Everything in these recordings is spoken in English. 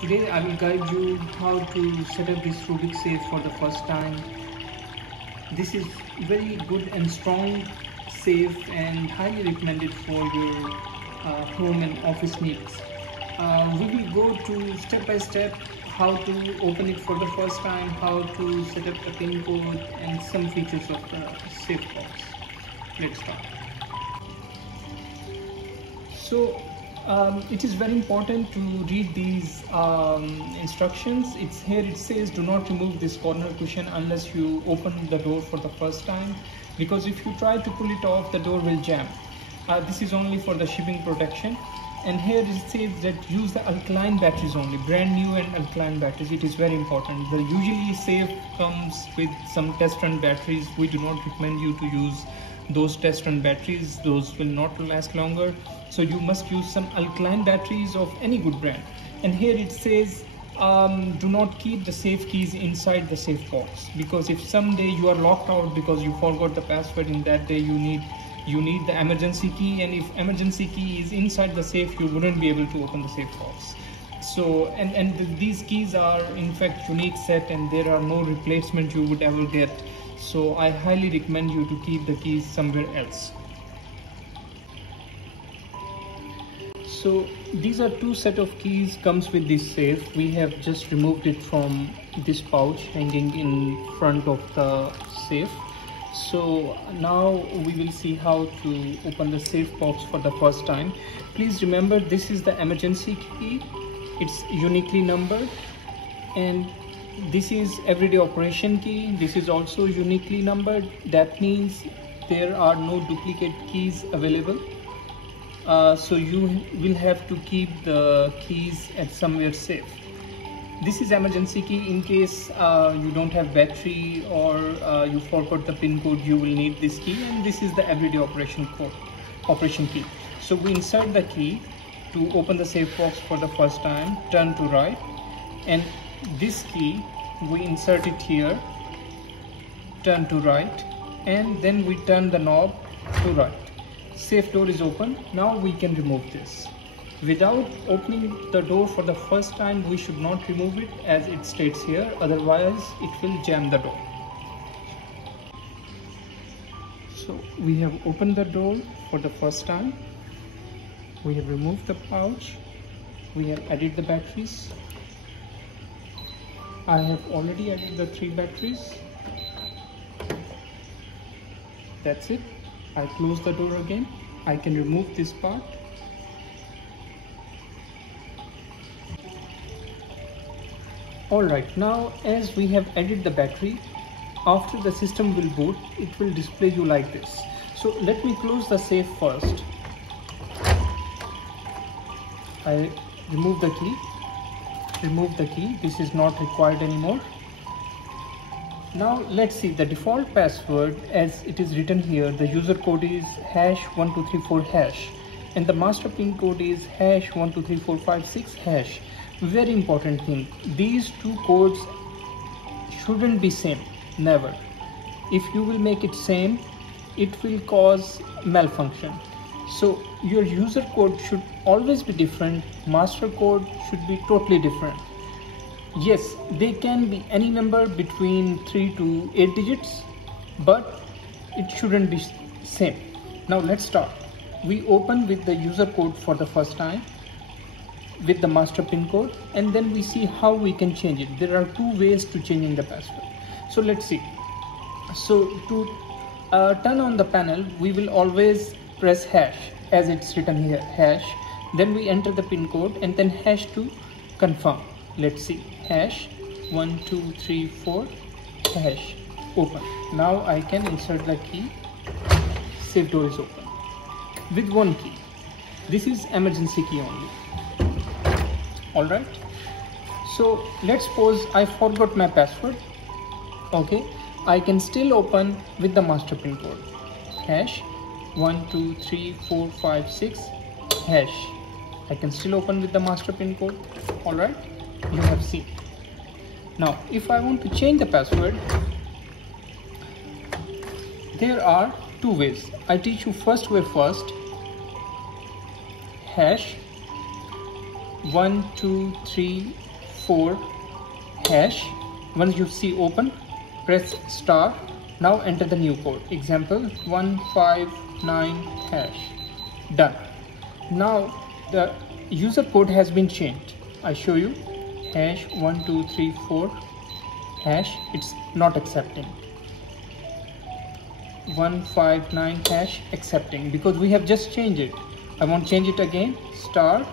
Today I will guide you how to set up this Rubik safe for the first time. This is very good and strong safe and highly recommended for your home and office needs. We will go to step by step how to open it for the first time, how to set up the pin code and some features of the safe box. Let's start. So it is very important to read these instructions. It says do not remove this corner cushion unless you open the door for the first time, because if you try to pull it off, the door will jam. This is only for the shipping protection. And here it says that use the alkaline batteries only, brand new and alkaline batteries. It is very important. The usually safe comes with some test run batteries. We do not recommend you to use those test run batteries. Those will not last longer. So you must use some alkaline batteries of any good brand. And here it says do not keep the safe keys inside the safe box, because if someday you are locked out because you forgot the password, in that day you need the emergency key, and if emergency key is inside the safe, you wouldn't be able to open the safe box. So these keys are in fact unique set, and there are no replacement you would ever get. So I highly recommend you to keep the keys somewhere else. So these are two set of keys comes with this safe. We have just removed it from this pouch hanging in front of the safe. So now we will see how to open the safe box for the first time. Please remember, this is the emergency key. It's uniquely numbered, and this is everyday operation key. This is also uniquely numbered. That means there are no duplicate keys available. So you will have to keep the keys at somewhere safe. This is emergency key in case you don't have battery or you forgot the pin code. You will need this key, and this is the everyday operation key. So we insert the key to open the safe box for the first time. Turn to right, and this key we insert it here. Turn to right, and then we turn the knob to right. Safe door is open. Now we can remove this. Without opening the door for the first time, we should not remove it, as it states here, otherwise it will jam the door. So we have opened the door for the first time. We have removed the pouch. We have added the batteries. I have already added the 3 batteries. That's it. I close the door again. I can remove this part. Alright, now as we have added the battery, after the system will boot, it will display you like this. So let me close the safe first. I remove the key. This is not required anymore. Now let's see the default password. As it is written here, the user code is #1234#, and the master pin code is #123456#. Very important thing, these two codes shouldn't be same, never. If you will make it same, it will cause malfunction. So your user code should always be different. Master code should be totally different. Yes, they can be any number between 3 to 8 digits, but it shouldn't be same. Now let's start. We open with the user code for the first time with the master pin code, and then we see how we can change it. There are 2 ways to changing the password. So let's see. So to turn on the panel, we will always press hash, as it's written here, hash. Then we enter the pin code and then hash to confirm. Let's see, hash 1234 hash. Open. Now I can insert the key. Safe door is open with 1 key. This is emergency key only. Alright, so let's suppose I forgot my password. Okay, I can still open with the master pin code, hash 123456 hash. I can still open with the master pin code. Alright, you have seen. Now if I want to change the password, there are 2 ways. I teach you first way first. Hash 1 2 3 4 hash. Once you see open, press star. Now enter the new code. Example 159 hash. Done. Now the user code has been changed. I show you. Hash 1234 hash. It's not accepting. 159 hash accepting, because we have just changed it. I want to change it again. Star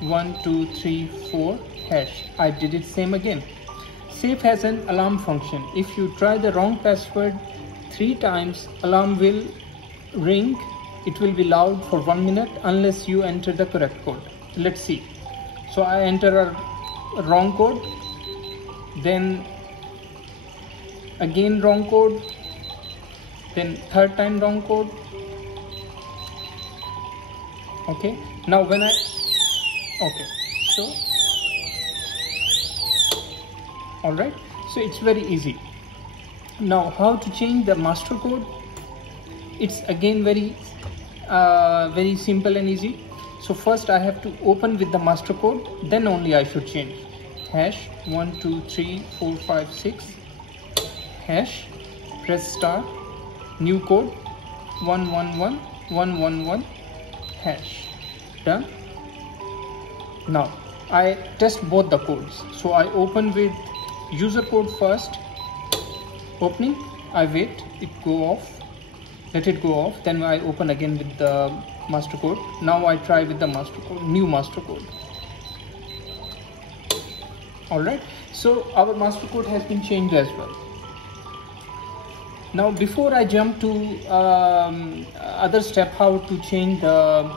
1234 hash. I did it same again. Safe has an alarm function. If you try the wrong password 3 times, alarm will ring. It will be loud for 1 minute unless you enter the correct code. Let's see. So I enter a wrong code, then again wrong code, then third time wrong code. Okay, now when I so all right, so it's very easy. Now how to change the master code? It's again very simple and easy. So first I have to open with the master code, then only I should change. Hash 123456 hash, press star, new code 111111 hash. Done. Now I test both the codes. So I open with user code first. Opening, I wait it go off, let it go off, then I open again with the master code. Now I try with the master code, new master code. Alright, so our master code has been changed as well. Now before I jump to other step, how to change the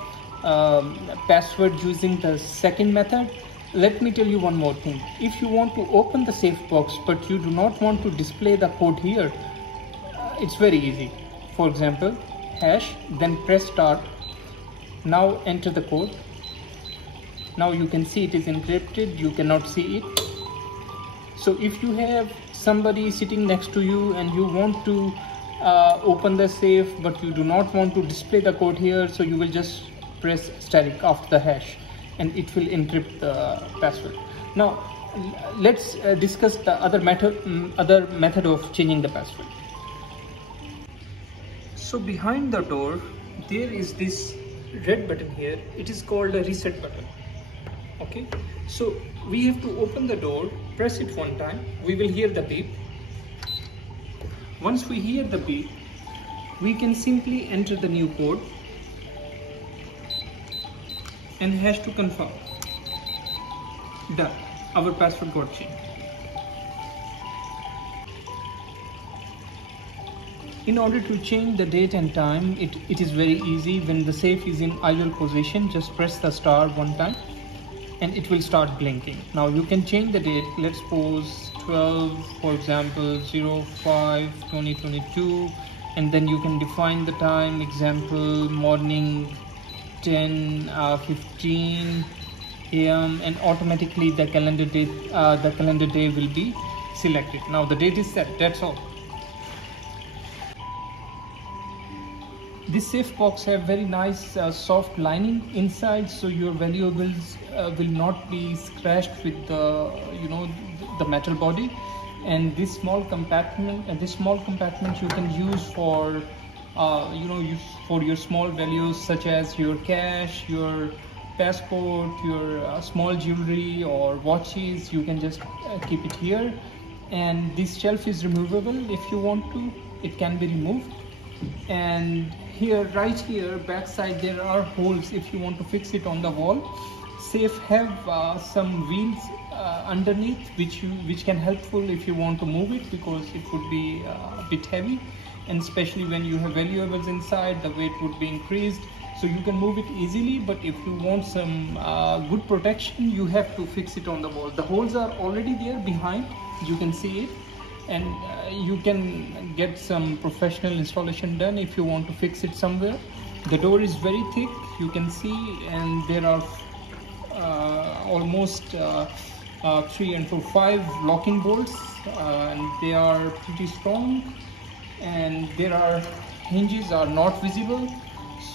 password using the second method, let me tell you one more thing. If you want to open the safe box but you do not want to display the code here, it's very easy. For example, hash, then press start. Now enter the code. Now you can see it is encrypted, you cannot see it. So if you have somebody sitting next to you and you want to open the safe but you do not want to display the code here, so you will just press static after the hash and it will encrypt the password. Now let's discuss the other method of changing the password. So behind the door there is this red button here. It is called a reset button. Okay, so we have to open the door, press it one time, we will hear the beep. Once we hear the beep, we can simply enter the new code and hash to confirm. Done. Our password got changed. In order to change the date and time, it is very easy. When the safe is in idle position, just press the star one time and it will start blinking. Now you can change the date. Let's suppose 12, for example, 05/2022, and then you can define the time. Example, morning 10:15 a.m. and automatically the calendar day will be selected. Now the date is set. That's all. This safe box have very nice soft lining inside, so your valuables will not be scratched with the the metal body. And this small compartment you can use for for your small values such as your cash, your passport, your small jewelry or watches. You can just keep it here, and this shelf is removable. If you want to, it can be removed. And here, right here backside, there are holes if you want to fix it on the wall. Safe have some wheels underneath which can helpful if you want to move it, because it would be a bit heavy, and especially when you have valuables inside, the weight would be increased, so you can move it easily. But if you want some good protection, you have to fix it on the wall. The holes are already there behind, you can see it, and you can get some professional installation done if you want to fix it somewhere. The door is very thick, you can see, and there are almost 3 and 4, 5 locking bolts, and they are pretty strong, and there are hinges are not visible,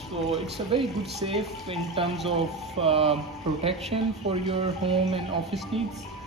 So it's a very good safe in terms of protection for your home and office needs.